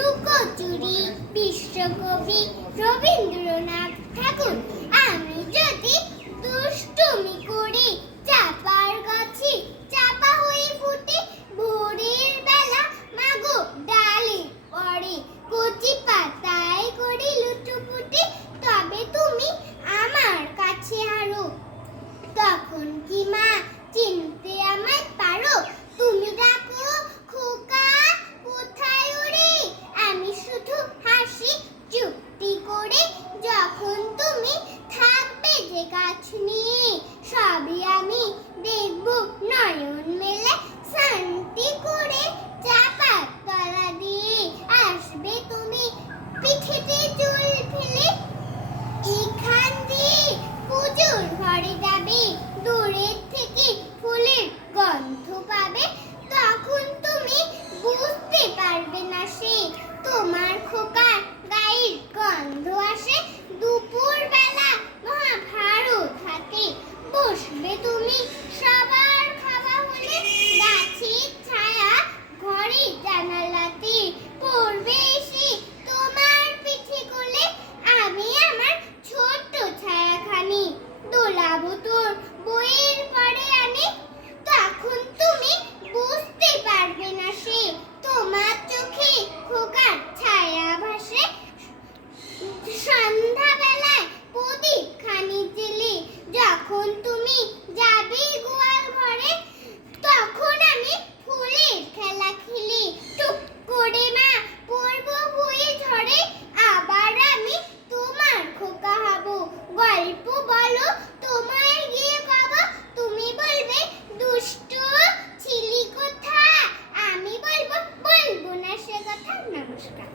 লুকোচুরি বিশ্বকবি রবীন্দ্রনাথ ঠাকুর। আমি যদি দুষ্টুমি করি চাপার গাছে চাপা হয়ে ফুটে, ভোরের বেলা মাগো ডালে পড়ে কচি পাতায় করি লুটোপুটি, তবে তুমি আমার কাছে আরো। তখন কি মা চিনতে আমায় পারো? তুমি ডাকো খোকা কোথায় ওরে, আমি শুধু হাসি চুপটি করে। যখন তুমি থাকবে যে কাছ নিয়ে, সবই আমি দেখব নয়ন মেলে। শান্তি করে চাপার তলা দিয়ে আসবে তুমি পিঠেতে চুল ফেলে। এখান দিয়ে পুজোর ঘরে যাবে, দূরের থেকে ফুলের গন্ধ পাবে। তখন তুমি বুঝতে পারবে না সে তোমার খোকার গায়ের গন্ধ আসে। দুপুর বেলা মহাভারত হাতে বসবে তুমি, সবার খাওয়া হলে গাছের ছায়া ঘরে জানালাতে পড়বে এসে তোমার পিঠে কোলে। আমি আমার ছোট্ট ছায়াখানি দোলাবো তোর বইয়ের পরে আনি। তখন তুমি বুঝতে পারবে না সে তোমার চোখে খোকার ছায়া ভাসে। সন্ধ্যা বেলায় প্রদীপ খানি জেলে যখন তুমি যাবে গোয়াল ঘরে, তখন আমি ফুলের খেলা খেলি টুক করে মা পড়বো বইয়ে ঝরে। আবার আমি তোমার খোকা হব, গল্প বলো তোমায় গিয়ে কব। তুমি বলবে দুষ্টু ছিলি কোথা, আমি বলবো না সে কথা। নমস্কার।